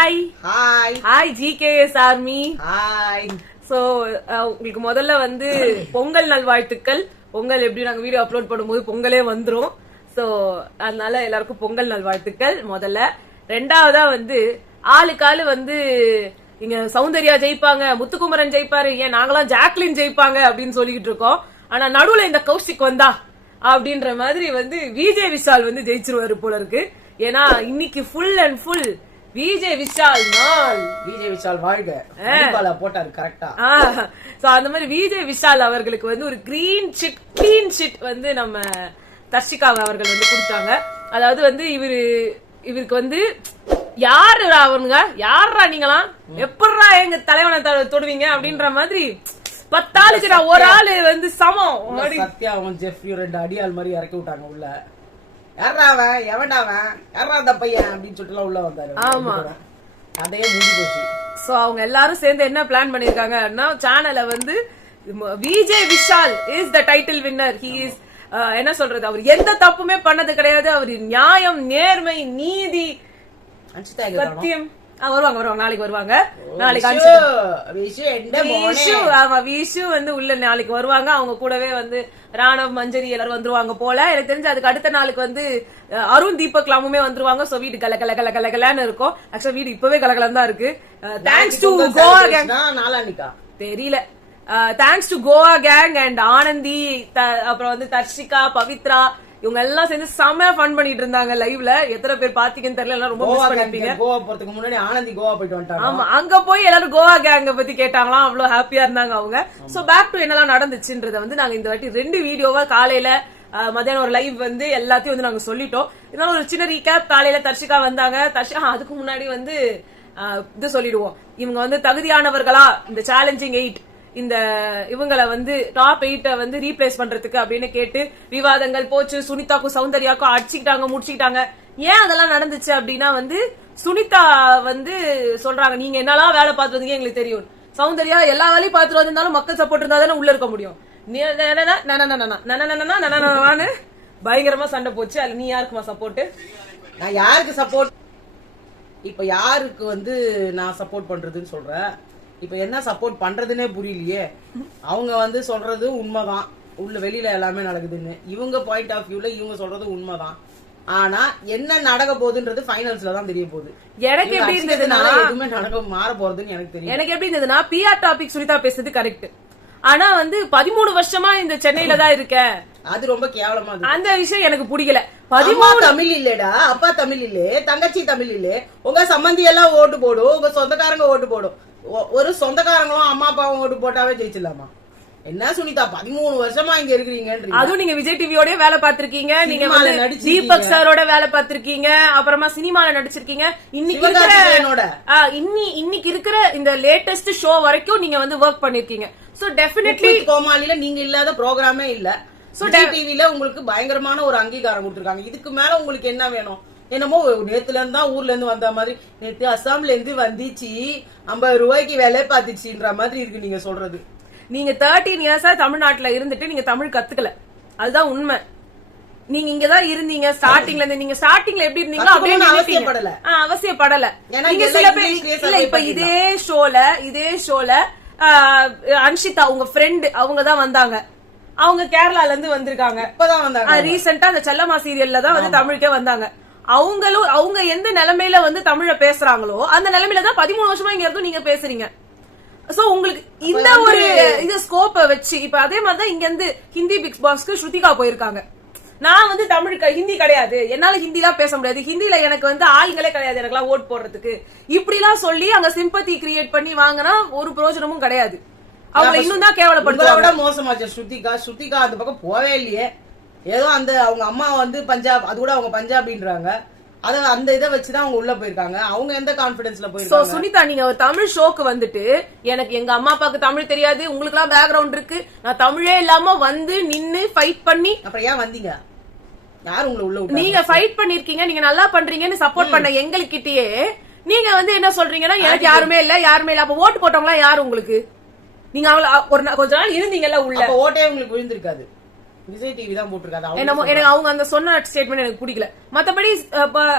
Hi hi hi GKS army. Hi. So உங்களுக்கு முதல்ல வந்து பொங்கல் நல்வாழ்த்துக்கள். பொங்கல் எப்படி நாங்க வீடியோ அப்லோட் பண்ணும்போது பொங்கலே வந்துரும். சோ அதனால எல்லாருக்கும் பொங்கல் நல்வாழ்த்துக்கள் முதல்ல. ரெண்டாவதா வந்து ஆளுக்காளு வந்து இங்க சௌந்தர்யா ஜெயிப்பாங்க, முத்துக்குமரன் ஜெயிப்பாரு, ஏன் நாங்களாம் ஜாக்லின் ஜெயிப்பாங்க அப்படின்னு சொல்லிக்கிட்டு இருக்கோம். ஆனா நடுவுல இந்த கௌஷிக் வந்தா அப்படின்ற மாதிரி வந்து விஜய் விஷால் வந்து ஜெயிச்சிருவாரு போல இருக்கு. ஏன்னா இன்னைக்கு full and full Vijay Vishal நாள். விஜய் விஷால் வாழ்க போட்டாரு கரெக்டா. சோ அந்த மாதிரி விஜய் விஷால் அவர்களுக்கு வந்து ஒரு கிளீன் ஷிட் வந்து நம்ம தர்ஷிகா அவர்கள் வந்து கொடுத்தாங்க. அதாவது வந்து இவருக்கு வந்து யாரு அவனுங்க, யாரா நீங்களாம், எப்படா எங்க தலைவனை தொடுவீங்க அப்படின்ற மாதிரி 10 ஆளுக்கு ஒரு ஆளு வந்து சமம். சத்யா அவன் ஜெஃப்ரி 2 அடியாள் மாதிரி இறக்கி விட்டாங்க உள்ள. யாரா அவன், எவன்டா அவன், யாரா அந்த பையன் அப்படின்னு சொல்லிட்டு உள்ள வந்தாரு. ஆமா, அதே முடிஞ்சு போச்சு. சோ அவங்க எல்லாரும் சேர்ந்து என்ன பிளான் பண்ணிருக்காங்கன்னா, சேனலை வந்து Vijay Vishal is the title winner. He is என்ன சொல்றது, அவர் எந்த தப்புமே பண்ணது கிடையாது. அவர் நியாயம், நேர்மை, நீதி, சத்தியம். வருவாங்க நாளைக்கு வருவாங்க. நாளைக்கு விஷு வந்து உள்ள நாளைக்கு வருவாங்க. அவங்க கூடவே வந்து ராணவ், மஞ்சரி எல்லாரும் வந்துருவாங்க போல. எனக்கு தெரிஞ்சு அதுக்கு அடுத்த நாளுக்கு வந்து அருண், தீபக் லாமுமே வந்துருவாங்க. சோ வீடு கலகலன்னு இருக்கும். ஆக்சுவலா வீடு இப்பவே கலகலம் தான் இருக்கு. Thanks to Goa gang. தெரியல. Thanks to Goa gang and Anandhi, அப்புறம் வந்து தர்ஷிகா, பவித்ரா, இவங்க எல்லாம் சேர்ந்து செமையா ஃபன் பண்ணிட்டு இருந்தாங்க லைவ்ல. எத்தனை பேர் பாத்தீங்கன்னு தெரியல, எல்லாம் ரொம்ப மிஸ் பண்ணிருப்பீங்க. கோவா போறதுக்கு முன்னாடி ஆனந்தி கோவா போயிட்டு வந்துட்டாங்க. ஆமா, அங்க போய் எல்லாரும் கோவா கேங்க பத்தி கேட்டாங்களாம். அவ்வளவு ஹாப்பியா இருந்தாங்க அவங்க. சோ பேக் டு என்னெல்லாம் நடந்துச்சுன்றத வந்து நாங்க இந்த வாட்டி 2 வீடியோவா, காலையில மத்தியானம் ஒரு லைவ் வந்து எல்லாத்தையும் வந்து நாங்க சொல்லிட்டோம். இதனால ஒரு சின்ன ரீகேப். காலையில தர்ஷிகா வந்தாங்க. அதுக்கு முன்னாடி வந்து இது சொல்லிடுவோம், இவங்க வந்து தகுதியானவர்களா இந்த சேலஞ்சிங் 8 இந்த இவங்களை வந்து டாப் 8 வந்து ரீப்ளேஸ் பண்றதுக்கு அப்படின்னு கேட்டு விவாதங்கள் போச்சு. சுனிதாக்கும் சௌந்தர்யாக்கும் அடிச்சுக்கிட்டாங்க, முடிச்சுக்கிட்டாங்க. ஏன் அதெல்லாம் நடந்துச்சு அப்படின்னா வந்து சுனிதா வந்து சொல்றாங்க, நீங்க என்னெல்லாம் வேலை பார்த்து வந்தீங்க எங்களுக்கு தெரியும். சௌந்தர்யா எல்லா வேலையும் பார்த்துட்டு வந்திருந்தாலும் மக்கள் சப்போர்ட் இருந்தா தானே உள்ள இருக்க முடியும். பயங்கரமா சண்டை போச்சு. அதுல நீ யாருக்குமா சப்போர்ட்? நான் யாருக்கு சப்போர்ட், இப்ப யாருக்கு வந்து நான் சப்போர்ட் பண்றதுன்னு சொல்றேன். இப்ப என்ன சப்போர்ட் பண்றதுன்னே புரியலையே. அவங்க வந்து சொல்றது உண்மைதான், உள்ள வெளியில எல்லாமே நடக்குதுன்னு. இவங்க பாயிண்ட் ஆஃப் வியூல இவங்க சொல்றது உண்மைதான். ஆனா என்ன நடக்க போகுதுன்றது ஃபைனல்ஸ்ல தான் தெரிய போகுது. எனக்கு எப்படி இருந்ததுன்னா, எதுவுமே நடக்க மாற போறதுன்னு எனக்கு தெரியும். எனக்கு எப்படி இருந்ததுன்னா, பிஆர் டாபிக் சுனிதா பேசுறது கரெக்ட். ஆனா வந்து 13 வருஷமா இந்த சென்னையில தான் இருக்க, அது ரொம்ப கேவலமா இருக்கு. அந்த விஷயம் எனக்கு பிடிக்கல. 13 தமிழ் இல்லடா, அப்பா தமிழ் இல்ல, தங்கச்சி தமிழ் இல்ல, உங்க சம்பந்தி எல்லாம் ஓட்டு போடும், உங்க சொந்தக்காரங்க ஓட்டு போடும். ஒரு சொந்தக்காரங்களும் அம்மா அப்பாவும் ஓட்டு போட்டாவே ஜெயிச்சிடலாமா? என்ன சுனிதா 13 வருஷமா இங்க இருக்கிறீங்க. அதுவும் நீங்க விஜய் டிவியோட வேலை பார்த்திருக்கீங்க, நீங்க வந்து தீபக் சாரோட வேலை பார்த்திருக்கீங்க, அப்புறமா சினிமால நடிச்சிருக்கீங்க. இன்னைக்கு இருக்கிற இந்த லேட்டஸ்ட் ஷோ வரைக்கும் நீங்க வந்து ஒர்க் பண்ணிருக்கீங்க. சோ டெஃபினெட்லி கோமாளில நீங்க இல்லாத ப்ரோக்ராமே இல்ல. சோ டிவில உங்களுக்கு பயங்கரமான ஒரு அங்கீகாரம் கொடுத்திருக்காங்க. இதுக்கு மேல உங்களுக்கு என்ன வேணும்? என்னமோ நேத்துல இருந்தா ஊர்ல இருந்து வந்த மாதிரி, நேத்து அசாம்ல இருந்து வந்துச்சு 50 ரூபாய்க்கு வேலை பார்த்துச்சுன்ற மாதிரி இருக்கு நீங்க சொல்றது. நீங்க 13 இயர்ஸா தமிழ்நாட்டுல இருந்துட்டு நீங்க தமிழ் கத்துக்கல, அதுதான் உண்மை. நீங்க இங்கதான் இருந்தீங்க ஸ்டார்டிங்ல இருந்து. நீங்க ஸ்டார்டிங்ல எப்படி இருந்தீங்களோ அப்படியே அவசியப்படல. நீங்க சில பேர் இல்ல. இப்ப இதே ஷோல அன்ஷிதா உங்க ஃப்ரெண்ட் அவங்க தான் வந்தாங்க. அவங்க கேரளால இருந்து வந்திருக்காங்க. இப்பதான் வந்தாங்க ரீசெண்டா அந்த செல்லம்மா சீரியல்ல தான் வந்து தமிழுக்கே வந்தாங்க. அவங்க எந்த நிலைமையில வந்து தமிழ பேசுறாங்களோ அந்த நிலைமையில தான் 13 வருஷமா இங்க இருந்து நீங்க பேசுறீங்க. சோ உங்களுக்கு இந்த ஒரு இது ஸ்கோப்ப வச்சு இப்ப அதே மாதிரிதான் இங்க இருந்து ஹிந்தி பிக் பாஸ்க்கு ஸ்ருதிகா போயிருக்காங்க. நான் வந்து ஹிந்தி கிடையாது, என்னால ஹிந்திலாம் பேச முடியாது, ஹிந்தில எனக்கு வந்து ஆள்களே கிடையாது எனக்குலாம் ஓட் போடுறதுக்கு, இப்படி எல்லாம் சொல்லி அங்க சிம்பத்தி கிரியேட் பண்ணி வாங்கினா ஒரு பிரயோஜனமும் கிடையாது. அவங்க இன்னும் தான் கேவலப்படுத்த மோசமாச்சு. ஸ்ருதிகா அந்த பக்கம் போவே இல்லையே. ஏதோ அந்த அவங்க அம்மா வந்து பஞ்சாப், அது கூட அவங்க பஞ்சாபின்றாங்க. அந்த இதை வச்சுதான் அவங்க உள்ள போயிருக்காங்க. அவங்க எந்த கான்பிடன்ஸ்ல போயிருக்காங்க? சுனிதா, நீங்க ஒரு தமிழ் ஷோக்கு வந்துட்டு எனக்கு எங்க அம்மா அப்பாக்கு தமிழ் தெரியாது, உங்களுக்கு எல்லாம் பேக்ரவுண்ட் இருக்கு, நான் தமிழே இல்லாம வந்து நின்னு ஃபைட் பண்ணி. அப்புறம் ஏன் வந்தீங்க? யாரு உங்களை உள்ள? நீங்க ஃபைட் பண்ணிருக்கீங்க, நீங்க நல்லா பண்றீங்கன்னு சப்போர்ட் பண்ண எங்களுக்கிட்டயே நீங்க வந்து என்ன சொல்றீங்கன்னா எனக்கு யாருமே இல்ல. அப்ப ஓட்டு போட்டவங்களா யாரு உங்களுக்கு? நீங்க ஒரு கொஞ்ச நாள் இருந்தீங்கல்ல உள்ள, ஓட்டே உங்களுக்கு விழுந்திருக்காது. விஜய் டிவி தான் போட்டிருக்காது. என்னமோ எனக்கு அவங்க அந்த சொன்ன ஸ்டேட்மெண்ட் எனக்கு பிடிக்கல. மத்தபடி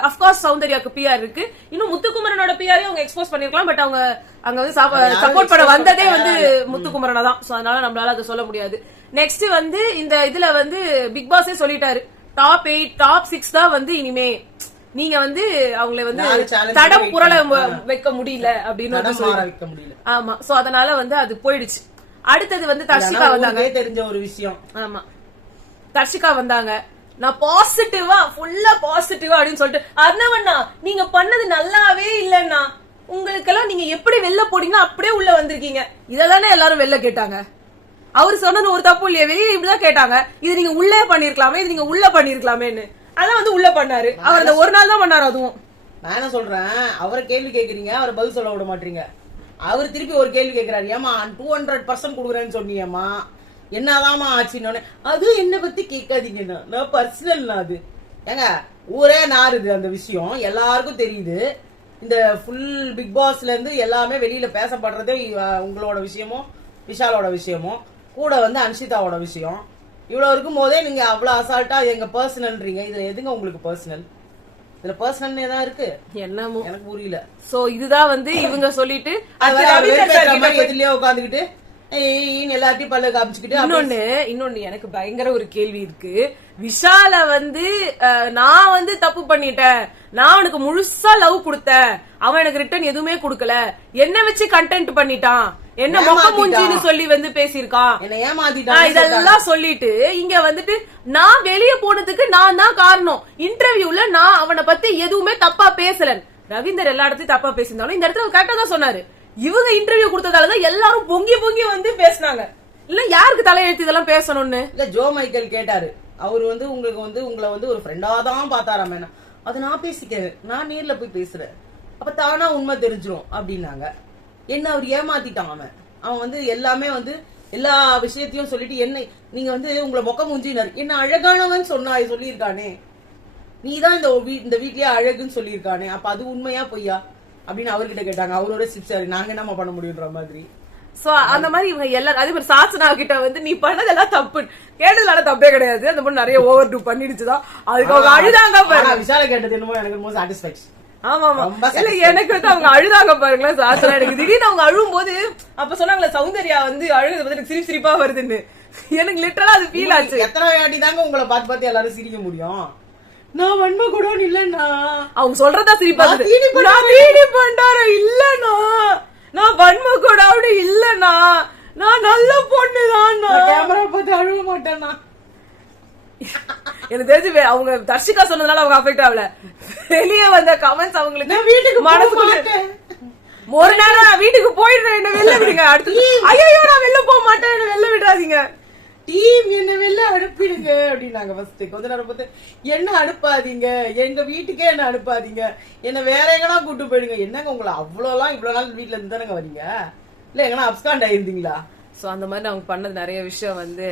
அஃப்கோர்ஸ் சௌந்தர்யாக்கு பிஆர் இருக்கு. இன்னும் முத்துக்குமரனோட பிஆரையும் அவங்க எக்ஸ்போஸ் பண்ணிருக்கலாம். பட் அவங்க அங்க வந்து சப்போர்ட் பண்ண வந்ததே வந்து முத்துக்குமரனை தான். சோ அதனால நம்மளால அதை சொல்ல முடியாது. நெக்ஸ்ட் வந்து இந்த இதுல வந்து பிக் பாஸே சொல்லிட்டாரு, டாப் 8 டாப் 6 தான் வந்து இனிமே நீங்க வந்து அவங்களை வந்து தடம் புரள வைக்க முடியல அப்படின்னு. ஆமா, சோ அதனால வந்து அது போயிடுச்சு. அடுத்தது வந்து தர்ஷிகா வந்தாங்க. தெரிஞ்ச ஒரு விஷயம். ஆமா, தர்ஷிகா வந்தாங்க. நான் பாசிட்டிவா ஃபுல்லா பாசிட்டிவா அப்படின்னு சொல்லிட்டு, அர்ணவண்ணா நீங்க பண்ணது நல்லாவே இல்லன்னா உங்களுக்கெல்லாம் நீங்க எப்படி வெளில போறீங்க அப்படியே உள்ள வந்திருக்கீங்க, இதெல்லாமே எல்லாரும் வெளில கேட்டாங்க. அவரு சொன்னது ஒரு தப்பு இல்லையா, வெளியில இப்படிதான் கேட்டாங்க, இது நீங்க உள்ளே பண்ணிருக்கலாமே, இது நீங்க உள்ள பண்ணிருக்கலாமேன்னு. அதான் வந்து உள்ள பண்ணாரு. அவர் அந்த ஒரு நாள் தான் பண்ணாரு. அதுவும் நான் என்ன சொல்றேன், அவரை கேள்வி கேக்குறீங்க, அவர் பதில் சொல்ல விட மாட்டீங்க. அவர் திருப்பி ஒரு கேள்வி கேக்குறாரு, ஏமா 200% கொடுக்குறேன்னு சொன்னியம்மா, என்னதாமா ஆச்சுன்னு. அது என்ன பத்தி கேட்காதீங்கன்னா, நான் பர்சனல். அது ஏங்க ஊரே நாருது அந்த விஷயம், எல்லாருக்கும் தெரியுது. இந்த ஃபுல் பிக் பாஸ்ல இருந்து எல்லாமே வெளியில பேசப்படுறதே உங்களோட விஷயமும் விஷாலோட விஷயமும் கூட வந்து அன்ஷிதாவோட விஷயம். இவ்வளவு இருக்கும் போதே நீங்க அவ்வளவு அசால்ட்டா எங்க பர்சனல்ன்றீங்க. இதுல எதுங்க உங்களுக்கு பர்சனல்? இதுல பர்சனல் தான் இருக்கு என்னமோ எனக்கு புரியல. சோ இதுதான் வந்து இவங்க சொல்லிட்டு எதுலயோ உட்காந்துக்கிட்டு எல்லாத்தையும் பல்ல காமிச்சுக்கிட்டு. இன்னொன்னு எனக்கு பயங்கர ஒரு கேள்வி இருக்கு. விஷால வந்து நான் வந்து தப்பு பண்ணிட்டேன், நான் அவனுக்கு முழுசா லவ் கொடுத்தேன், அவன் எனக்கு ரிட்டர்ன் எதுவுமே கொடுக்கல, என்ன வச்சு கண்டென்ட் பண்ணிட்டான், என்ன மொக்க மூஞ்சின்னு சொல்லி வந்து பேசியிருக்கான், இதெல்லாம் சொல்லிட்டு இங்க வந்துட்டு நான் வெளியே போனதுக்கு நான் தான் காரணம், இன்டர்வியூல நான் அவனை பத்தி எதுவுமே தப்பா பேசல. ரவீந்தர் எல்லா இடத்தையும் தப்பா பேசியிருந்தாலும் இந்த இடத்துல கரெக்டா தான் சொன்னாரு. இவங்க இன்டர்வியூ கொடுத்ததாலதான் எல்லாரும் பொங்கி பொங்கி வந்து பேசினாங்க. இல்ல யாருக்கு தலையெழுத்து இதெல்லாம் பேசணும்னு இல்ல. ஜோ மைக்கேல் கேட்டாரு, அவரு வந்து உங்களுக்கு வந்து உங்களை வந்து ஒரு ஃப்ரெண்டா தான் பாத்தாராம. அது நான் பேசிக்கிறேன், நான் நேர்ல போய் பேசுறேன், அப்ப தானா உண்மை தெரிஞ்சிரும் அப்படின்னாங்க. என்ன அவர் ஏமாத்திட்டான். அவன் வந்து எல்லாமே வந்து எல்லா விஷயத்தையும் சொல்லிட்டு என்ன நீங்க வந்து உங்களை மொக்க மூஞ்சினாரு, என்ன அழகானவன் சொல்லியிருக்கானே, நீதான் இந்த வீட்லயே அழகுன்னு சொல்லியிருக்கானே, அப்ப அது உண்மையா பொய்யா அப்படின்னு அவர்கிட்ட கேட்டாங்க. அவரோட சிப்ஸ் நாங்க என்னமா பண்ண முடியுன்ற மாதிரி. சோ அந்த மாதிரி இவங்க எல்லாரும் அதே மாதிரி சாச்சனா கிட்ட வந்து நீ பண்ணதெல்லாம் தப்பு, கேட்டதுனால தப்பே கிடையாது, அந்த பொண்ணு நிறைய ஓவர் டூ பண்ணிடுச்சுதான், அதுக்கு அவங்க அழுதாங்க. விஷால கேட்டது என்னமோ எனக்கு சாட்டிஸ்பேக்ஷன். ஆமா ஆமா, இல்ல எனக்கு வந்து அவங்க அழுதாங்க பாருங்களேன். சாச்சனா எனக்கு திடீர்னு அவங்க அழுவும் போது அப்ப சொன்னாங்களே சௌந்தர்யா வந்து அழுது வந்து எனக்கு சிரிப்பா வருதுன்னு, எனக்கு லிட்டரலா அது ஃபீல் ஆச்சு. எத்தனை வாட்டி தாங்க உங்களை பார்த்து பார்த்து எல்லாரும் சிரிக்க முடியும்? நான் வன்ம கூட இல்லன்னா அவங்க சொல்றதா சிரிப்பா இல்லனா, நான் வன்ம கூட இல்லனா, நான் நல்ல பொண்ணுதான், கேமரா பார்த்து அழுவ மாட்டேன்னா. எனக்கு தெரிஞ்சு அவங்க தர்ஷிகா சொன்னதுனால அவங்க அஃபெக்ட் ஆகல, வெளியே வந்த கமெண்ட்ஸ் அவங்களுக்கு வீட்டுக்கு மனசுக்குள்ள ஒரு நேரம் வீட்டுக்கு போயிடுறேன், என்ன வெளில விடுங்க, அடுத்து ஐயோ நான் வெளில போக மாட்டேன், என்ன வெளில விடாதீங்க, டீம் என்ன வெளில அனுப்பிடுங்க அப்படின்னாங்க. ஃபர்ஸ்ட் கொஞ்ச நேரம் பார்த்து என்ன அனுப்பாதீங்க, எங்க வீட்டுக்கே என்ன அனுப்பாதீங்க, என்ன வேற எங்கன்னா கூட்டு போயிடுங்க. என்னங்க உங்களை அவ்வளோலாம் இவ்வளவு நாள் வீட்டுல இருந்து தானங்க வரீங்க, இல்ல எங்கன்னா அப்ஸ்காண்ட் ஆயிருந்தீங்களா? சோ அந்த மாதிரி அவங்க பண்ணது நிறைய விஷயம் வந்து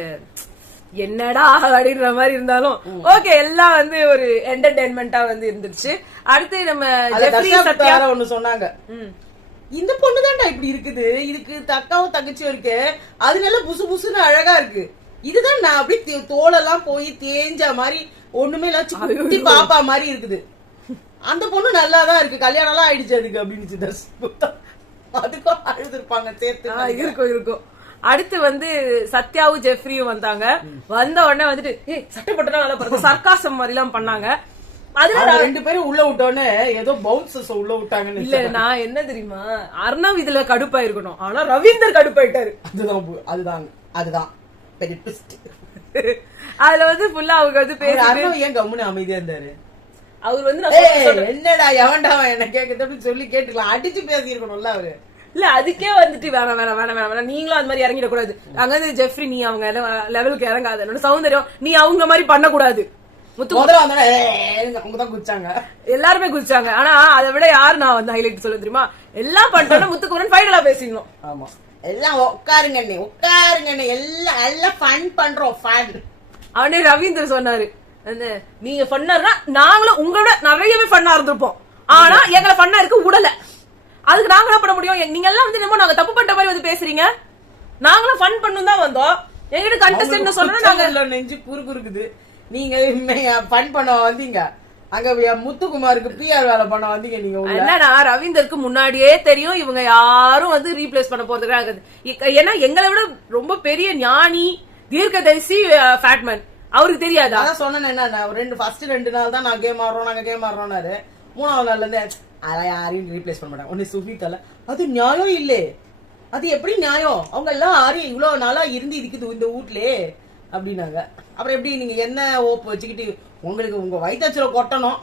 என்னடா அப்படின்ற மாதிரி இருந்தாலும் ஓகே, எல்லாம் வந்து ஒரு என்டர்டைன்மெண்டா வந்து இருந்துச்சு. அடுத்து நம்ம ஒண்ணு சொன்னாங்க, இந்த பொண்ணுதான்டா இப்படி இருக்குது, இதுக்கு தக்காவும் தங்கச்சியும் இருக்கு, அது நல்லா புசு புசுன்னு அழகா இருக்கு, இதுதான் நான் அப்படி தோலெல்லாம் போய் தேஞ்ச மாதிரி ஒண்ணுமே இல்ல பாப்பா மாதிரி இருக்குது, அந்த பொண்ணு நல்லாதான் இருக்கு, கல்யாணம் எல்லாம் ஆயிடுச்சு அதுக்கு அப்படின்னு அதுக்கும் அழுதுருப்பாங்க சேர்த்து. இருக்கும். அடுத்து வந்து சத்யாவும் ஜெஃப்ரியும் வந்தாங்க. வந்த உடனே வந்துட்டு சட்டப்பட்டா நல்லா பாருங்க சர்க்காசம் மாதிரி எல்லாம் பண்ணாங்க. அதுல ரெண்டு பேரும் உள்ள விட்டோன்னு ஏதோ பவுன்சஸ் உள்ள விட்டாங்கன்னு. இல்ல நான் என்ன தெரியுமா, அர்ணவ் இதுல கடுப்பா இருக்கணும், ஆனா ரவீந்தர் கடுப்பாயிட்டாரு. அதுதான் பெரிய ட்விஸ்ட். அதுல வந்து ஃபுல்லா அவங்க வந்து பேசி அர்ணவ் ஏன் கம்முன்னு அமைதியா இருந்தாரு? அவர் வந்து என்னடா எவன்டா என்ன கேக்குது சொல்லி கேட்டுக்கலாம், அடிச்சு பேசி இருக்கணும்ல அவரு. இல்ல அதுக்கே வந்துட்டு வேணாம் நீங்களும் அது மாதிரி இறங்கிடக்கூடாது, அங்க வந்து ஜெஃப்ரி நீ அவங்க லெவலுக்கு இறங்காத, சௌந்தர்யம் நீ அவங்க மாதிரி பண்ணக்கூடாது, எல்லாருமே குதிச்சாங்க. ஆனா அதை விட யாரு நான் வந்து ஹைலைட் சொல்ல தெரியுமா, எல்லாம் பண்ணிட்டோம்னா முத்துக்குமரன் ஃபைனலா பேசிக்கணும். ஆமா எல்லாம் உட்காருங்க எல்லாம் எல்லாம் ஃபன் பண்றோம் ஃபன். அவனே ரவீந்தர் சொன்னாரு, நீங்க ஃபன்னா நாங்களும் உங்களோட நிறையவே ஃபன்னா இருந்திருப்போம், ஆனா எங்களை ஃபன்னா இருக்க விடல, அதுக்கு நாங்க என்ன பண்ண முடியும், நீங்க எல்லாம் வந்து நாங்க தப்பு பண்ற மாதிரி வந்து பேசுறீங்க, நாங்களும் ஃபன் பண்ணும் தான் வந்தோம், எங்கிட்ட கண்டஸ்டன்ட் சொன்னா நாங்க நெஞ்சு குறுக்குது. நீங்க ஃபன் பண்ண வந்தீங்க, அங்க முத்துக்குமாருக்கு பிஆர் வேலை பண்ண வந்தீங்க. நீங்க என்னன்னா ரவீந்தருக்கு முன்னாடியே தெரியும் இவங்க யாரும் வந்து ரீப்ளேஸ் பண்ண போறதுக்காக. ஏன்னா எங்களை விட ரொம்ப பெரிய ஞானி தீர்க்கதரிசி ஃபேட்மேன், அவருக்கு தெரியாது. அதான் சொன்னேன் என்ன, ஃபர்ஸ்ட் 2 நாள் தான் நான் கேம் ஆடுறோம், நாங்க கேம் ஆடுறோம்னாரு. 3வது நாள்ல இருந்து அதான் யாரையும் ரீப்ளேஸ் பண்ண மாட்டாங்க. ஒன்னு சுமித்தால அது நியாயம் இல்லே, அது எப்படி நியாயம், அவங்க எல்லாம் யாரையும் இவ்வளவு நாளா இருந்து இருக்குது இந்த வீட்லயே அப்படின்னாங்க. அப்புறம் எப்படி நீங்க என்ன ஓப்பு வச்சுக்கிட்டு உங்களுக்கு உங்க வயிற்றுல கொட்டணும்,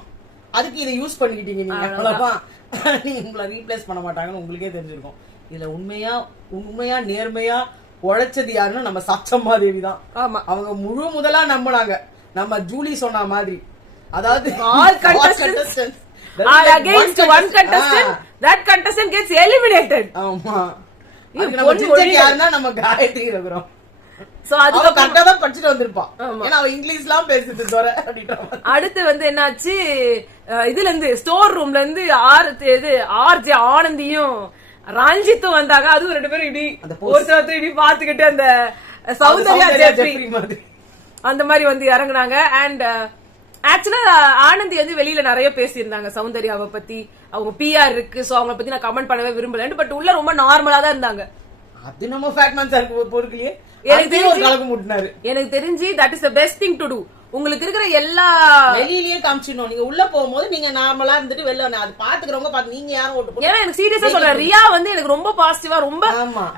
அதுக்கு இதை யூஸ் பண்ணிக்கிட்டீங்க நீங்க, அவ்வளவுதான். நீங்க உங்களை ரீப்ளேஸ் பண்ண மாட்டாங்கன்னு உங்களுக்கே தெரிஞ்சிருக்கும். இதுல உண்மையா நேர்மையா உழைச்சது யாருன்னா நம்ம சச்சம்மாதேவி தான். ஆமா, அவங்க முழு முதலா நம்பினாங்க. நம்ம ஜூலி சொன்ன மாதிரி, அதாவது all contestants are against one contestant, that contestant gets eliminated. ஆமா, அதுக்கு நம்ம ஜெயிச்சது யாருன்னா நம்ம காயத்ரி இருக்கிறோம். சோ அது கரெக்ட்டா தான் படிச்சிட்டு வந்திருப்பான், ஏன்னா அவ இங்கிலீஷ்லாம் பேசுது தோற அப்படின்ற. அடுத்து வந்து என்னாச்சு, இதுல இருந்து ஸ்டோர் ரூம்ல இருந்து ஆர்ஜே ஆனந்தியும் ரஞ்சித்தும் வந்தாங்க. அதுவும் 2 பேரும் இப்படி ஒருத்தர் இப்படி பாத்துக்கிட்டு அந்த சௌந்தர்யா ஜெஃப்ரி மாதிரி அந்த மாதிரி வந்து இறங்குனாங்க. அண்ட் ஆக்சுவலா ஆனந்தி வந்து வெளியில நிறைய பேசியிருந்தாங்க சௌந்தர்யாவை பத்தி, அவங்க பிஆர் இருக்கு, சோ அவங்களை பத்தி நான் கமெண்ட் பண்ணவே விரும்பல. பட் உள்ள ரொம்ப நார்மலா தான் இருந்தாங்க. அது நம்ம ஃபேட்மேன் சார் பொறுக்கலையே, எனக்கு தெரிஞ்சு that is the best thing to to. உங்களுக்கு இருக்கிற எல்லா வெளியிலயே காமிச்சிடணும். நீங்க உள்ள போகும்போது நீங்க நார்மலா இருந்துட்டு வெளில அது பாத்துக்கிறவங்க பாத்து நீங்க யாரும் ஓட்டு போடுங்க. ஏன்னா எனக்கு சீரியஸா சொல்றேன், ரியா வந்து எனக்கு ரொம்ப பாசிட்டிவா, ரொம்ப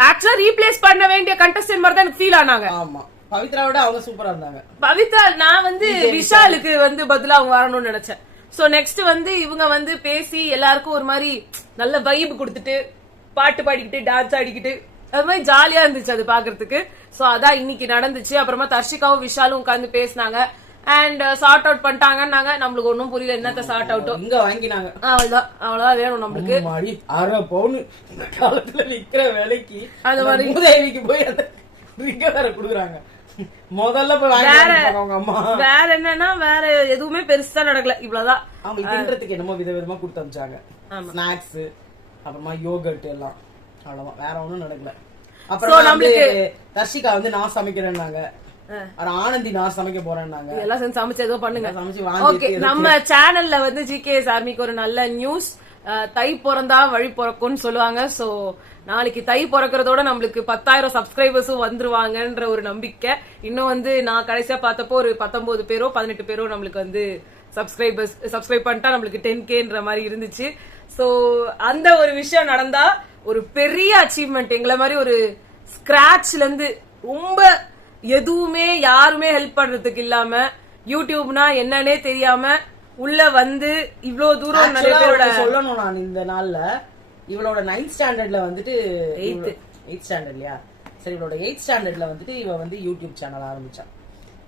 ஆக்சுவலா ரீப்ளேஸ் பண்ண வேண்டிய கண்டஸ்டன்ட் மாதிரி தான் எனக்கு ஃபீல் ஆனாங்க. ஆமா, பவித்ராவோட அவங்க சூப்பரா இருந்தாங்க. பவித்ரா நான் வந்து விஷாலுக்கு வந்து பதிலா அவங்க வரணும்னு நினைச்சேன். சோ நெக்ஸ்ட் வந்து இவங்க வந்து பேசி எல்லாருக்கும் ஒரு மாதிரி நல்ல வைப் கொடுத்துட்டு பாட்டு பாடிக்கிட்டு டான்ஸ் ஆடிக்கிட்டு அது மாதிரி ஜாலியா இருந்துச்சு அது பாக்குறதுக்கு. சோ அதான் இன்னைக்கு நடந்துச்சு. அப்புறமா தர்ஷிகாவும் விஷாலும் உட்கார்ந்து பேசினாங்க அண்ட் சார்ட் அவுட் பண்ணிட்டாங்கன்னாங்க. நம்மளுக்கு ஒன்னும் புரியல என்னத்த சார்ட் அவுட் இங்க வாங்கினாங்க. அவ்வளவுதான் வேணும் நம்மளுக்கு. 1/2 பவுன் இந்த காலத்துல நிக்கிற வேலைக்கு அந்த மாதிரி உதவிக்கு போய் அந்த ரிங்க வேற குடுக்குறாங்க. முதல்ல போய் வாங்கிட்டாங்க அம்மா. வேற என்னன்னா வேற எதுவுமே பெருசா நடக்கல, இவ்வளவுதான். அவங்க தின்றதுக்கு என்னமோ விதவிதமா கொடுத்து அனுப்பிச்சாங்க, ஸ்நாக்ஸ் அப்புறமா யோகர்ட் எல்லாம், அவ்வளவுதான், வேற ஒண்ணும் நடக்கல. அப்புறம் நம்மளுக்கு தர்ஷிகா வந்து நான் சமைக்கிறேன்னாங்க, ஆனந்தி நான் சமைக்க போறேன்னாங்க. எல்லாம் சேர்ந்து சமைச்சு ஏதோ பண்ணுங்க, சமைச்சு. நம்ம சேனல்ல வந்து ஜிகேஎஸ் ஆர்மிக்கு ஒரு நல்ல நியூஸ், தை பிறந்தா வழி பிறக்கும்னு சொல்லுவாங்க. சோ நாளைக்கு தை பிறக்கிறதோட நம்மளுக்கு 10,000 சப்ஸ்கிரைபர்ஸும் வந்துருவாங்கன்ற ஒரு நம்பிக்கை. இன்னும் வந்து நான் கடைசியா பார்த்தப்போ ஒரு 19 பேரோ 18 பேரோ நம்மளுக்கு வந்து சப்ஸ்கிரைப் பண்ணிட்டா நம்மளுக்கு 10Kன்ற மாதிரி இருந்துச்சு. சோ அந்த ஒரு விஷயம் நடந்தா ஒரு பெரிய அச்சீவ்மெண்ட். எங்களை மாதிரி ஒரு ஸ்கிராச்ல இருந்து ரொம்ப எதுவுமே யாருமே ஹெல்ப் பண்றதுக்கு இல்லாம யூடியூப்னா என்னன்னே தெரியாம உள்ள வந்து இவ்வளவு தூரம் நிறைய பேரோட சொல்லணும். நான் இந்த நாள்ல இவளோட 9th ஸ்டாண்டர்ட்ல வந்துட்டு 8th ஸ்டாண்டர்ட் இல்லையா, சரி, இவளோட 8th ஸ்டாண்டர்ட்ல வந்துட்டு இவ வந்து யூடியூப் சேனல் ஆரம்பிச்சா.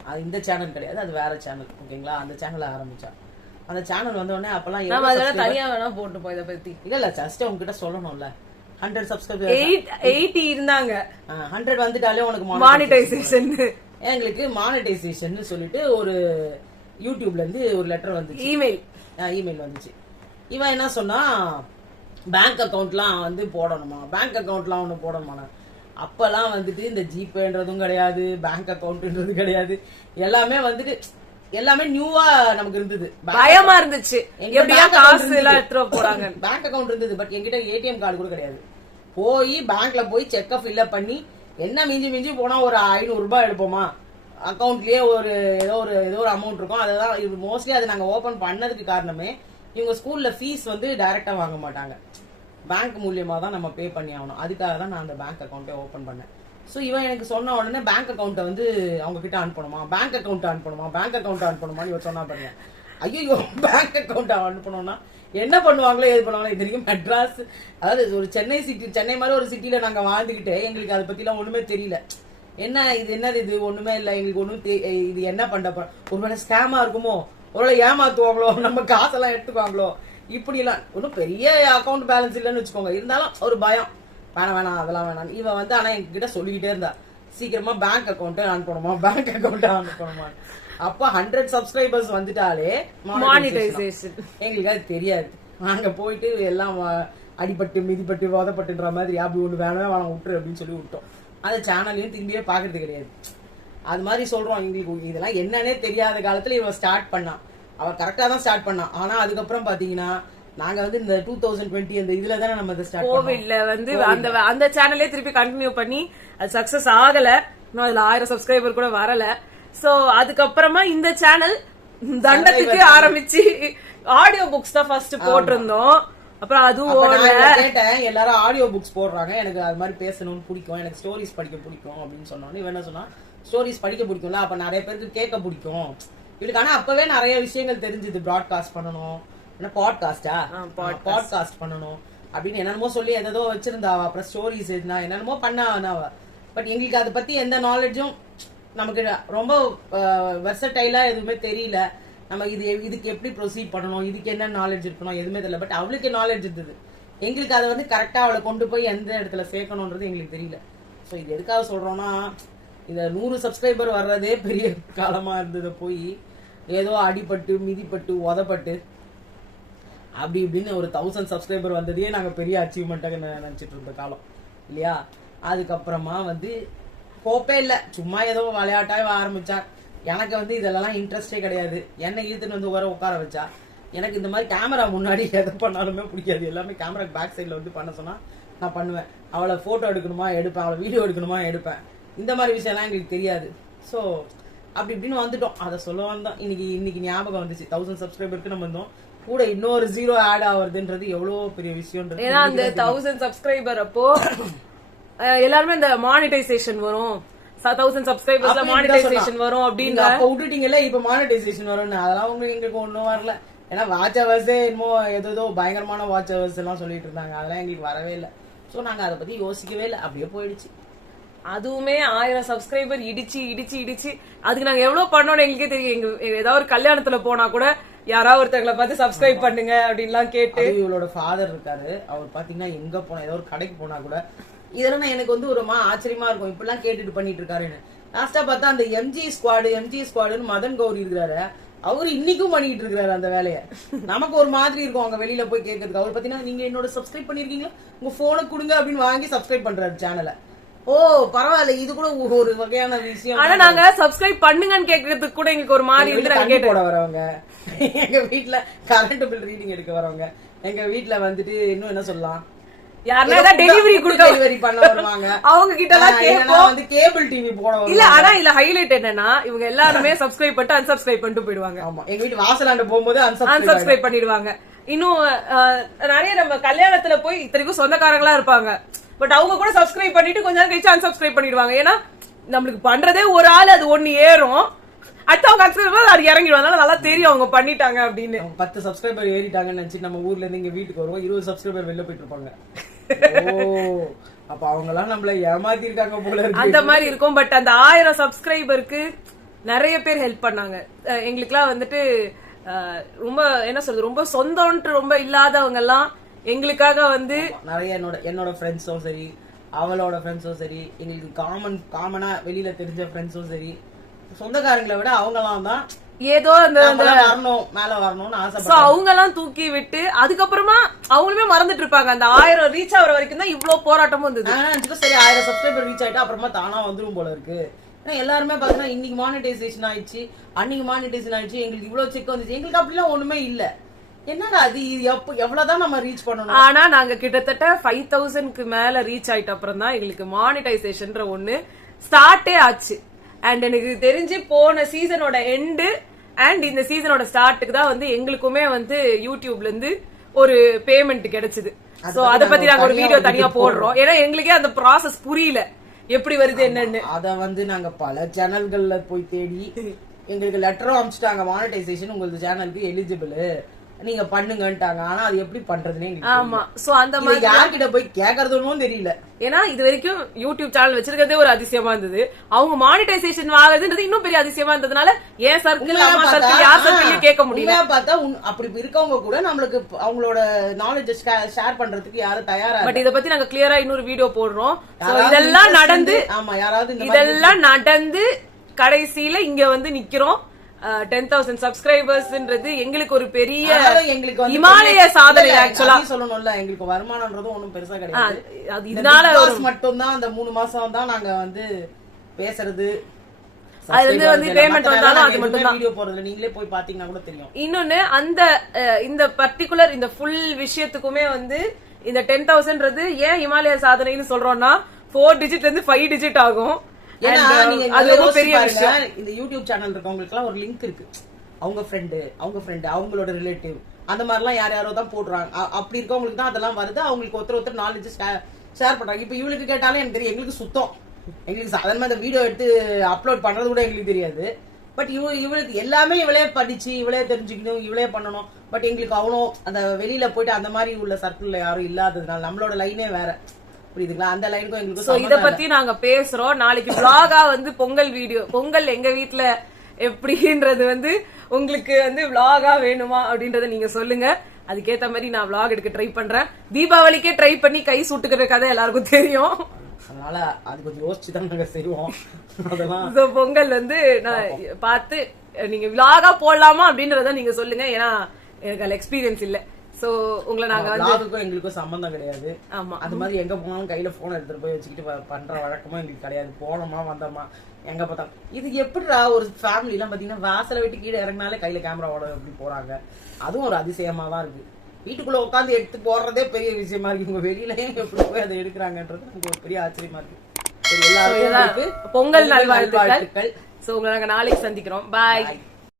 அது இந்த சேனல் கிடையாது, அது வேற சேனல், ஓகேங்களா. அந்த சேனல் ஆரம்பிச்சா. அந்த சேனல் வந்த உடனே அப்பெல்லாம் தனியா வேணா போட்டு போய் இதை பத்தி இல்ல, ஜஸ்ட் உங்ககிட்ட சொல்லணும்ல. 100 சப்ஸ்கிரைபர் 80 இருந்தாங்க. 100 வந்துட்டாலே உனக்கு மானிடைசேஷன். எங்களுக்கு மானிடைசேஷன் சொல்லிட்டு ஒரு யூடியூப்ல இருந்து ஒரு லெட்டர் வந்துச்சு, இமெயில் வந்துச்சு. இவன் என்ன சொன்னா, பேங்க் அக்கவுண்ட்லாம் வந்து போடணுமா, பேங்க் அக்கவுண்ட்லாம் ஒண்ணு போடணுமா. அப்பெல்லாம் வந்துட்டு இந்த ஜிபேன்றதும் கிடையாது, பேங்க் அக்கவுண்ட்ன்றது கிடையாது, எல்லாமே வந்துட்டு எல்லாமே நியூவா நமக்கு இருந்தது. பயமா இருந்துச்சு, எப்படியா காசு எல்லாம் எடுத்து போறாங்க. பேங்க் அக்கவுண்ட் இருந்தது, பட் என்கிட்ட ஏடிஎம் கார்டு கூட கிடையாது. போய் பேங்க்ல போய் செக் ஃபில்அப் பண்ணி என்ன மிஞ்சி போனா ஒரு 500 ரூபாய் எடுப்போமா, அக்கௌண்ட்லயே ஒரு ஏதோ ஒரு அமௌண்ட் இருக்கும். அதுதான் மோஸ்ட்லி அது நாங்க ஓபன் பண்ணதுக்கு காரணமே, இவங்க ஸ்கூல்ல ஃபீஸ் வந்து டைரக்டா வாங்க மாட்டாங்க, பேங்க் மூலியமா தான் நம்ம பே பண்ணி ஆகணும். அதுக்காக தான் நான் அந்த பேங்க் அக்கௌண்ட்டை ஓபன் பண்ணேன். சோ இவன் எனக்கு சொன்ன உடனே பேங்க் அக்கௌண்ட்டை வந்து அவங்க கிட்ட அனுப்பணுமா, பேங்க் அக்கௌண்ட் அனுப்பணுமான்னு இவன் சொன்னா பாருங்க. ஐயோ, பேங்க் அக்கௌண்ட் அனுப்பணும்னா என்ன பண்ணுவாங்களோ ஏது பண்ணுவாங்களோ. இது வரைக்கும் மெட்ராஸ், அதாவது ஒரு சென்னை மாதிரி ஒரு சிட்டில நாங்க வாழ்ந்துகிட்டு எங்களுக்கு அதை பத்தி எல்லாம் ஒண்ணுமே தெரியல. என்ன இது, என்னது இது, ஒண்ணுமே இல்ல எங்களுக்கு ஒண்ணும். இது என்ன பண்ண போறோம், ஒருவேளை ஸ்கேமா இருக்குமோ, ஒருவேளை ஏமாத்துவாங்களோ, நம்ம காசெல்லாம் எடுத்துக்குவாங்களோ, இப்படி எல்லாம் ஒன்னும் பெரிய அக்கௌண்ட் பேலன்ஸ் இல்லைன்னு வச்சுக்கோங்க. இருந்தாலும் ஒரு பயம், வேணாம் அதெல்லாம் வேணாம். இவன் வந்து ஆனா எங்ககிட்ட சொல்லிக்கிட்டே இருந்தா, சீக்கிரமா பேங்க் அக்கௌண்ட் அனுப்பணுமா, பேங்க் அக்கௌண்ட் அனுப்பணுமா. அப்ப 100 சப்ஸ்கிரைபர்ஸ் வந்துட்டாலே மானிடைசேஷன். எங்களுக்கு அது தெரியாது. நாங்க போயிட்டு எல்லாம் அடிபட்டு மிதிப்பட்டு உதப்பட்டுன்ற மாதிரி அப்படி ஒண்ணு வேணாம் விட்டுரு அப்படின்னு சொல்லி விட்டோம். அந்த சேனலையும் திரும்பியே பாக்குறது கிடையாது. அது மாதிரி சொல்றோம். எங்களுக்கு இதெல்லாம் என்னன்னே தெரியாத காலத்துல இவன் ஸ்டார்ட் பண்ணான். அவன் கரெக்டா தான் ஸ்டார்ட் பண்ணான். ஆனா அதுக்கப்புறம் பாத்தீங்கன்னா நாங்க வந்து இந்த 2020 அந்த இதுல தானே நம்ம இதை ஸ்டார்ட் கோவிட்ல வந்து அந்த சேனலே திருப்பி கண்டினியூ பண்ணி அது சக்சஸ் ஆகல. இன்னும் அதுல 1000 சப்ஸ்கிரைபர் கூட வரல. சோ அதுக்கப்புறமா இந்த சேனல் தண்டத்துக்கு ஆரம்பிச்சு ஆடியோ புக்ஸ் தான் ஃபர்ஸ்ட் போட்டிருந்தோம். அப்புறம் அதுவும் கேட்டேன், எல்லாரும் ஆடியோ புக்ஸ் போடுறாங்க, எனக்கு அது மாதிரி பேசணும்னு பிடிக்கும், எனக்கு ஸ்டோரிஸ் படிக்க பிடிக்கும் அப்படின்னு சொன்னோன்னு இவன் என்ன சொன்னா, ஸ்டோரிஸ் படிக்க பிடிக்கும்ல, அப்ப நிறைய பேருக்கு கேட்க பிடிக்கும் இவளுக்கு. ஆனா அப்பவே நிறைய விஷயங்கள் தெரிஞ்சது. ப்ராட்காஸ்ட் பண்ணணும், பாட்காஸ்ட் பண்ணணும் அப்படின்னு என்னென்னமோ சொல்லி எதோ வச்சிருந்தாவா. அப்புறம் ஸ்டோரிஸ் எதுனா என்னென்னமோ பண்ணாவ. பட் எங்களுக்கு அதை பத்தி எந்த நாலேஜும் நமக்கு ரொம்ப வெர்சடைலா எதுவுமே தெரியல. நம்ம இதுக்கு எப்படி ப்ரொசீட் பண்ணணும், இதுக்கு என்ன நாலேஜ் இருக்கணும் எதுவுமே தெரியல. பட் அவளுக்கு நாலேஜ் இருந்தது. எங்களுக்கு அதை வந்து கரெக்டா அவளை கொண்டு போய் எந்த இடத்துல சேர்க்கணும்ன்றது எங்களுக்கு தெரியல. ஸோ இது எதுக்காக சொல்றோம்னா, இந்த 100 சப்ஸ்கிரைபர் வர்றதே பெரிய காலமா இருந்தது. போய் ஏதோ அடிபட்டு மிதிப்பட்டு உதப்பட்டு அப்படி இப்படின்னு ஒரு 1000 சப்ஸ்கிரைபர் வந்ததையே நாங்க பெரிய அச்சீவ்மெண்ட்டாக நினைச்சிட்டு இருந்த காலம் இல்லையா. அதுக்கப்புறமா வந்து ஹோப்பே இல்லை, சும்மா ஏதோ விளையாட்டாக ஆரம்பிச்சா. எனக்கு வந்து இதெல்லாம் இன்ட்ரெஸ்டே கிடையாது. என்னை இழுத்துன்னு வந்து உட்கார வச்சா. எனக்கு இந்த மாதிரி கேமரா முன்னாடி எதை பண்ணாலுமே பிடிக்காது. எல்லாமே கேமரா பேக் சைட்ல வந்து பண்ண சொன்னா நான் பண்ணுவேன். அவளை போட்டோ எடுக்கணுமா எடுப்பேன், அவளை வீடியோ எடுக்கணுமா எடுப்பேன். இந்த மாதிரி விஷயம்லாம் எங்களுக்கு தெரியாது. ஸோ அப்படி இப்படின்னு வந்துட்டோம். அதை சொல்ல வந்தோம். இன்னைக்கு ஞாபகம் வந்துச்சு. 1000 சப்ஸ்கிரைபருக்கு நம்ம வந்தோம். கூட இன்னொரு 0 ஆட் ஆகுறதுன்றது எவ்வளவு பெரிய விஷயம். ஏன்னா அந்த 1000 சப்ஸ்கிரைபர் அப்போ எல்லாருமே இந்த மானிட்டைசேஷன் வரும், 1000 சப்ஸ்கிரைபர்ஸ்ல மானிட்டைசேஷன் வரும் அப்படின்னு அப்ப விட்டுட்டீங்கல்ல. இப்ப மானிட்டைசேஷன் வரும்னு அதெல்லாம் உங்களுக்கு எங்களுக்கு ஒண்ணும் வரல. ஏன்னா வாட்ச் ஹவர்ஸே என்னமோ ஏதோ பயங்கரமான வாட்ச் ஹவர்ஸ் எல்லாம் சொல்லிட்டு இருந்தாங்க. அதெல்லாம் எங்களுக்கு வரவே இல்லை. சோ நாங்க அதை பத்தி யோசிக்கவே இல்லை, அப்படியே போயிடுச்சு. அதுவுமே 1000 சப்ஸ்கிரைபர் இடிச்சு அதுக்கு நாங்க எவ்வளவு பண்ணோம்னு எங்களுக்கே தெரியும். எங்க ஏதாவது ஒரு கல்யாணத்துல போனா கூட யாராவது ஒருத்தங்களை பார்த்து சப்ஸ்கிரைப் பண்ணுங்க அப்படின்லாம் கேட்டு. இவளோட ஃபாதர் இருக்காரு, அவர் பாத்தீங்கன்னா எங்க போனா ஏதோ ஒரு கடைக்கு போனா கூட இதெல்லாம் எனக்கு வந்து ஒரு ஆச்சரியமா இருக்கும். இப்பெல்லாம் கேட்டுட்டு பண்ணிட்டு இருக்காருன்னு. லாஸ்டா பார்த்தா அந்த எம்ஜி ஸ்குவாடுன்னு மதன் கௌரி இருக்கிறாரு, அவரு இன்னைக்கும் பண்ணிட்டு இருக்காரு அந்த வேலையை. நமக்கு ஒரு மாதிரி இருக்கும் அங்க வெளியில போய் கேட்கறதுக்கு. அவர் பாத்தீங்கன்னா நீங்க என்னோட சப்ஸ்கிரைப் பண்ணிருக்கீங்களா, உங்க போனை கொடுங்க அப்படின்னு வாங்கி சப்ஸ்கிரைப் பண்றாரு சேனலை. ஓ பரவாயில்ல, இது கூட ஒரு வகையான விஷயம். ஆனா நாங்க சப்ஸ்கிரைப் பண்ணுங்கன்னு கேக்குறதுக்கு கூட எங்களுக்கு ஒரு மாதிரி இருந்து போட வரவங்க, எங்க வீட்டுல கரண்ட் பில் ரீடிங் எடுக்க வரவங்க, எங்க வீட்டுல வந்துட்டு இன்னும் என்ன சொல்லலாம், யாரா டெலிவரி பண்ண வருவாங்க, அவங்க கிட்ட எல்லாம் கேட்போம். வந்து கேபிள் டிவி போட இல்ல. ஆனா இல்ல ஹைலைட் என்னன்னா, இவங்க எல்லாருமே சப்ஸ்கிரைப் பண்ணிட்டு அன்சப்ஸ்கிரைப் பண்ணிட்டு போயிடுவாங்க. ஆமா, எங்க வீட்டு வாசலாண்ட போகும்போது அன்சப்ஸ்கிரைப் பண்ணிடுவாங்க. இன்னும் நிறைய நம்ம கல்யாணத்துல போய் இத்தனைக்கும் சொந்தக்காரங்களா இருப்பாங்க, பட் அவங்க கூட சப்ஸ்கிரைப் பண்ணிட்டு கொஞ்ச நேரம் கழிச்சு அன்சப்ஸ்கிரைப் பண்ணிடுவாங்க. ஏன்னா நம்மளுக்கு பண்றதே ஒரு ஆள், அது ஒண்ணு ஏறும், அடுத்தவங்க சப்ஸ்கிரைபர் அது இறங்கிடுவாங்க. நல்லா தெரியும் அவங்க பண்ணிட்டாங்க அப்படின்னு. 10 சப்ஸ்கிரைபர் ஏறிட்டாங்கன்னு நினைச்சு நம்ம ஊர்ல இருந்து இங்க வீட்டுக்கு வருவோம், 20 சப்ஸ்கிரைபர் வெளில போயிட்டு இருப்பாங்க. அப்ப அவங்க எல்லாம் நம்மள ஏமாத்தி இருக்காங்க போல இருக்கு, அந்த மாதிரி இருக்கும். பட் அந்த 1000 சப்ஸ்கிரைபருக்கு நிறைய பேர் ஹெல்ப் பண்ணாங்க. எங்களுக்கு எல்லாம் வந்துட்டு ரொம்ப என்ன சொல்றது, ரொம்ப சொந்தம்ன்ட்டு ரொம்ப இல்லாதவங்க எல்லாம் எங்களுக்காக வந்து நிறைய என்னோட ஃப்ரெண்ட்ஸும் சரி, அவளோட ஃப்ரெண்ட்ஸும் சரி, எங்களுக்கு காமனா வெளியில தெரிஞ்ச ஃப்ரெண்ட்ஸும் சரி, சொந்தக்காரங்களை விட அவங்கலாம் தான் ஏதோ வரணும் மேல வரணும்னு ஆசை. அவங்க எல்லாம் தூக்கி விட்டு அதுக்கப்புறமா அவங்களுமே மறந்துட்டு இருப்பாங்க. அந்த 1000 ரீச் ஆகிற வரைக்கும் தான் இவ்வளவு போராட்டமும் இருந்தது. சரி 1000 சப்ஸ்கிரைபர் ரீச் ஆயிட்டா அப்புறமா தானா வந்துரும் போல இருக்கு. எல்லாருமே பாத்தீங்கன்னா இன்னைக்கு மானிட்டைசேஷன் ஆயிடுச்சு, அன்னைக்கு மானிட்டைசேஷன் ஆயிடுச்சு, எங்களுக்கு இவ்வளவு செக் வந்துச்சு. எங்களுக்கு அப்படிலாம் ஒண்ணுமே இல்ல. என்னடா அது எவ்வளவுதான் நம்ம ரீச் பண்ணணும். ஆனா நாங்க கிட்டத்தட்ட 5000க்கு மேல ரீச் ஆயிட்ட அப்புறம் தான் எங்களுக்கு மானிட்டைசேஷன்ற ஒண்ணு ஸ்டார்டே ஆச்சு. அண்ட் எனக்கு தெரிஞ்சு போன சீசனோட எண்டு அண்ட் இந்த சீசனோட ஸ்டார்ட்டுக்கு தான் வந்து எங்களுக்குமே வந்து யூடியூப்ல இருந்து ஒரு பேமெண்ட் கிடைச்சது. சோ அத பத்தி நாங்க ஒரு வீடியோ தனியா போடுறோம். ஏன்னா எங்களுக்கே அந்த ப்ராசஸ் புரியல எப்படி வருது என்னன்னு. அத வந்து நாங்க பல சேனல்கள்ல போய் தேடி எங்களுக்கு லெட்டரும் அனுப்பிச்சிட்டாங்க, மானிட்டைசேஷன் உங்களுக்கு சேனலுக்கு எலிஜிபிள் நீங்க பண்ணுங்கன்ட்டாங்க. ஆனா அது எப்படி பண்றதுன்னு. ஆமா, சோ அந்த மாதிரி யார்கிட்ட போய் கேக்குறதுன்னு தெரியல. ஏன்னா இது வரைக்கும் யூடியூப் சேனல் வச்சிருக்கிறதே ஒரு அதிசயமா இருந்தது. அவங்க மானிட்டைசேஷன் ஆகுதுன்றது இன்னும் பெரிய அதிசயமா இருந்ததுனால ஏன் சர்க்கிள் அம்மா சர்க்கிள் யார் சர்க்கிள் கேட்க முடியல. பார்த்தா அப்படி இருக்கவங்க கூட நம்மளுக்கு அவங்களோட நாலேஜ் ஷேர் பண்றதுக்கு யாரும் தயாரா. பட் இத பத்தி நாங்க கிளியரா இன்னொரு வீடியோ போடுறோம். இதெல்லாம் நடந்து ஆமா யாராவது இதெல்லாம் நடந்து கடைசியில இங்க வந்து நிக்கிறோம். 10,000 சப்ஸ்கிரைபர்ஸ்ன்றது எங்களுக்கு ஒரு பெரிய அதாவது எங்களுக்கு வந்து இமாலய சாதனை ஆக்சுவலா சொல்லணும்ல. எங்களுக்கு வருமானம்ன்றது ஒண்ணும் பெருசா கிடையாது. அது இதனால மட்டும் தான் அந்த 3 மாசம் தான் நாங்க வந்து பேசுறது. அது வந்து பேமெண்ட் வந்தாலும் அது மட்டும் தான் வீடியோ போறதுல நீங்களே போய் பாத்தீங்கன்னா கூட தெரியும். இன்னொன்னு அந்த இந்த பர்டிகுலர் இந்த ஃபுல் விஷயத்துக்குமே வந்து இந்த 10,000ன்றது ஏன் இமாலய சாதனைன்னு சொல்றோம்னா 4 டிஜிட்ல இருந்து 5 டிஜிட் ஆகும். அது ரொம்ப பெரிய விஷயம். இந்த யூடியூப் சேனல் இருக்கவங்களுக்கு எல்லாம் ஒரு லிங்க் இருக்கு. அவங்க ஃப்ரெண்டு அவங்களோட ரிலேட்டிவ் அந்த மாதிரி எல்லாம் யாரோ தான் போடுறாங்க. அப்படி இருக்கவங்களுக்கு தான் அதெல்லாம் வருது. அவங்களுக்கு ஒருத்தர் நாலேஜ் ஷேர் பண்றாங்க. இப்ப இவளுக்கு கேட்டாலும் எனக்கு தெரியும். எங்களுக்கு சுத்தம், எங்களுக்கு சாதாரணமா இந்த வீடியோ எடுத்து அப்லோட் பண்றது கூட எங்களுக்கு தெரியாது. பட் இவளுக்கு எல்லாமே இவளே படிச்சு இவளே தெரிஞ்சுக்கணும், இவளே பண்ணணும். பட் எங்களுக்கு அவ்வளோ அந்த வெளியில போயிட்டு அந்த மாதிரி உள்ள சர்க்கிள்ல யாரும் இல்லாததுனால நம்மளோட லைனே வேற. புரியுதுங்களா? அந்த லைனுக்கும் எங்களுக்கு இத பத்தி நாங்க பேசுறோம். நாளைக்கு vlog-ஆ வந்து பொங்கல் எங்க வீட்டுல எப்படின்றது வந்து உங்களுக்கு வந்து vlog-ஆ வேணுமா அப்படின்றத நீங்க சொல்லுங்க. அதுக்கேத்த மாதிரி நான் vlog எடுக்க ட்ரை பண்றேன். தீபாவளிக்கே ட்ரை பண்ணி கை சுட்டுக்கிற கதை எல்லாருக்கும் தெரியும். அதனால அது கொஞ்சம் யோசிச்சுதான் நாங்க செய்வோம். அதெல்லாம் பொங்கல் வந்து நான் பார்த்து நீங்க vlog-ஆ போடலாமா அப்படின்றத நீங்க சொல்லுங்க. ஏன்னா எனக்கு அதுல எக்ஸ்பீரியன்ஸ் இல்ல. சோ உங்களை நாங்க வந்து எங்களுக்கும் சம்பந்தம் கிடையாது. ஆமா, அது மாதிரி எங்க போனாலும் கையில போன் எடுத்துட்டு போய் வச்சுக்கிட்டு பண்ற வழக்கமா எங்களுக்கு கிடையாது. போனோமா வந்தோமா எங்க பார்த்தா இது எப்படிடா ஒரு ஃபேமிலி எல்லாம் பாத்தீங்கன்னா வாசலை விட்டு கீழே இறங்கினாலே கையில கேமராவோட எப்படி போறாங்க. அதுவும் ஒரு அதிசயமா தான் இருக்கு. வீட்டுக்குள்ள உட்காந்து எடுத்து போடுறதே பெரிய விஷயமா இருக்கு. இவங்க வெளியிலயும் எப்படி போய் அதை எடுக்கிறாங்கன்றது எனக்கு ஒரு பெரிய ஆச்சரியமா இருக்கு. பொங்கல் நல்வாழ்த்துக்கள். சோ உங்களை நாங்க நாளைக்கு சந்திக்கிறோம். பாய்.